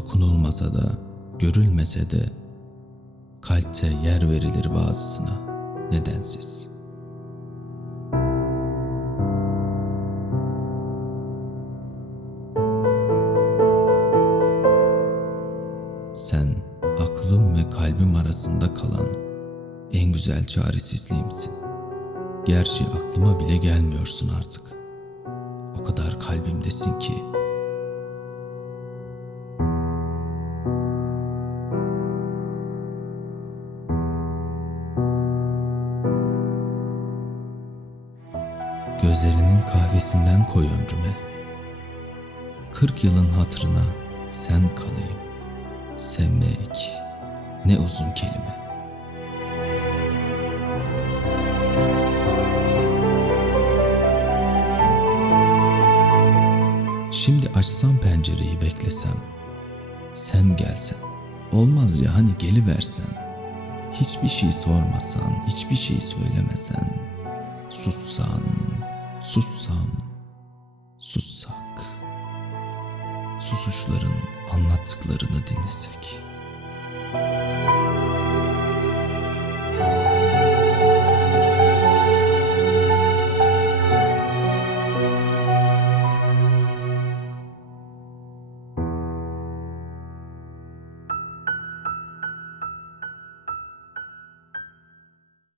dokunulmasa da, görülmese de kalpte yer verilir bazısına nedensiz. Sen aklım ve kalbim arasında kalan en güzel çaresizliğimsin. Gerçi aklıma bile gelmiyorsun artık. O kadar kalbimdesin ki Gözlerinin kahvesinden koy ömrüme. Kırk yılın hatırına sen kalayım. Sevmek ne uzun kelime.'' Şimdi açsam pencereyi beklesem, sen gelsen, olmaz ya hani geliversen, hiçbir şey sormasan, hiçbir şey söylemesen, sussan, sussam, sussak, susuşların anlattıklarını dinlesek.''